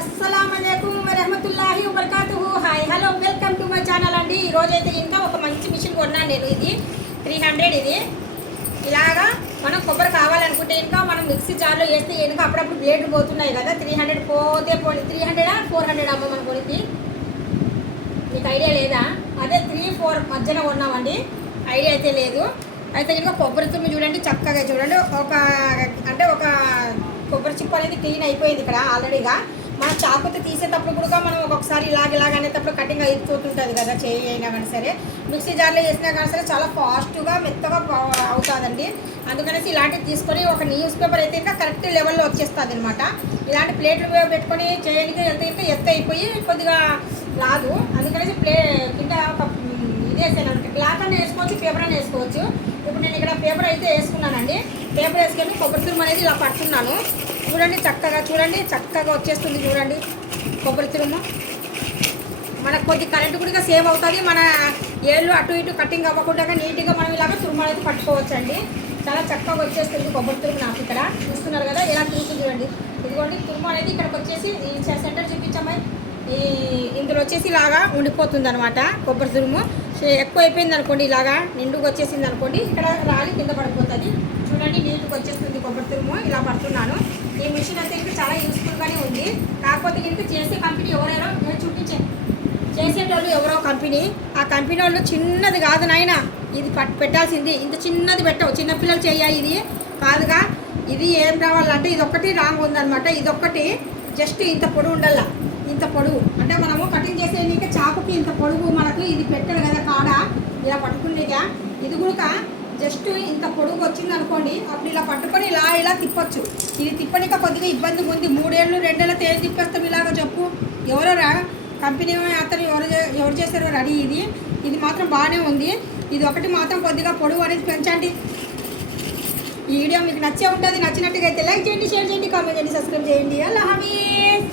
అస్సలం వరహమతుల్లాహి వబర్కాతు hi hello welcome to my channel అండి. ఈ అయితే ఇంకా ఒక మంచి మిషన్ కొన్నాను నేను ఇది. త్రీ హండ్రెడ్ ఇది. ఇలాగా మనం కొబ్బరి కావాలనుకుంటే ఇంకా మనం మిక్సీ జార్లో వేస్తే వెనుక అప్పుడప్పుడు బ్లేడ్లు పోతున్నాయి కదా. త్రీ హండ్రెడ్ పోతే పోనీ త్రీ హండ్రెడా ఫోర్ హండ్రెడ్ అమ్మ మన కొనికి మీకు ఐడియా లేదా? అదే త్రీ ఫోర్ మధ్యన కొన్నామండి. ఐడియా అయితే లేదు. అయితే ఇంకా కొబ్బరి తుమ్మి చూడండి చక్కగా చూడండి. ఒక అంటే ఒక కొబ్బరి చిప్ప అనేది క్లీన్ అయిపోయింది ఇక్కడ ఆల్రెడీగా. మనం చాకుతో తీసేటప్పుడు కూడా మనం ఒక్కొక్కసారి ఇలాగ ఇలాగ అనేటప్పుడు కటింగ్ అయిపోతుంటుంది కదా చేయి అయినా కానీ సరే. మిక్సీ జార్లో వేసినా కానీ సరే చాలా ఫాస్ట్గా మెత్తగా అవుతుందండి. అందుకనేసి ఇలాంటివి తీసుకొని ఒక న్యూస్ పేపర్ అయితే ఇంకా కరెక్ట్ లెవెల్లో వచ్చేస్తుంది అనమాట ఇలాంటి ప్లేట్లు పెట్టుకొని చేయడానికి ఎంత అయితే ఎత్త అయిపోయి కొద్దిగా రాదు. అందుకనేసి ప్లే కింద ఒక ఇది వేసాను అనమాట క్లాత్ అన్న వేసుకోవచ్చు పేపర్ అన్న వేసుకోవచ్చు. నేను ఇక్కడ పేపర్ అయితే వేసుకున్నానండి. పేపర్ వేసుకొని కొబ్బరి తురుము అనేది ఇలా పడుతున్నాను. చూడండి చక్కగా చూడండి చక్కగా వచ్చేస్తుంది చూడండి కొబ్బరి తురుము. మనకు కొద్ది కరెంట్ కూడా సేవ్ అవుతుంది. మన ఏళ్ళు అటు ఇటు కటింగ్ అవ్వకుండా నీట్గా మనం ఇలాగ తురుము అనేది పట్టుకోవచ్చండి. చాలా చక్కగా వచ్చేస్తుంది కొబ్బరి తురుము నాకు ఇక్కడ. చూస్తున్నారు కదా ఇలా తిరుగుతుంది చూడండి. ఇదిగోండి తురుము అనేది ఇక్కడికి వచ్చేసి ఈ సెంటర్ చూపించామై ఈ ఇందులో వచ్చేసి ఇలాగా ఉండిపోతుంది అనమాట కొబ్బరి తురుము. ఎక్కువ అయిపోయింది అనుకోండి ఇలాగా నిండుకు వచ్చేసింది అనుకోండి ఇక్కడ రాలి కింద పడిపోతుంది. చూడండి నీట్గా వచ్చేస్తుంది కొబ్బరి తురుము ఇలా పడుతున్నాను. ఈ మిషన్ అయితే ఇంకా చాలా యూస్ఫుల్గానే ఉంది. కాకపోతే ఇంకా చేసే కంపెనీ ఎవరైనా నేను చూపించే చేసేటోళ్ళు ఎవరో కంపెనీ ఆ కంపెనీ వాళ్ళు చిన్నది కాదు నాయన. ఇది పెట్టాల్సింది. ఇంత చిన్నది పెట్టవు. చిన్నపిల్లలు చేయ ఇది. కాదుగా ఇది ఏం రావాలంటే ఇది ఒక్కటి రాంగ్ ఉందన్నమాట. ఇది జస్ట్ ఇంత పొడుగు ఉండాల. ఇంత పొడుగు అంటే మనము కటింగ్ చేసే చాకుకి ఇంత పొడుగు పట్టుకుని ఇది పెట్టాడు కదా కాడ ఇలా పట్టుకునేగా. ఇది కూడా జస్ట్ ఇంత పొడుగు వచ్చింది అనుకోండి అప్పుడు ఇలా పట్టుకొని ఇలా ఇలా తిప్పొచ్చు. ఇది తిప్పనిక కొద్దిగా ఇబ్బంది ఉంది. మూడేళ్ళు రెండేళ్ళ తేలి తిప్పేస్తాం ఇలాగ చెప్పు. ఎవరోరా కంపెనీ అతను ఎవరు ఎవరు చేశారో రెడీ ఇది. ఇది మాత్రం బాగానే ఉంది. ఇది ఒకటి మాత్రం కొద్దిగా పొడవు అనేది పెంచండి. ఈ వీడియో మీకు నచ్చే ఉంటుంది నచ్చినట్టుగా అయితే లైక్ చేయండి షేర్ చేయండి కామెంట్ చేయండి సబ్స్క్రైబ్ చేయండి. అలా హామీస్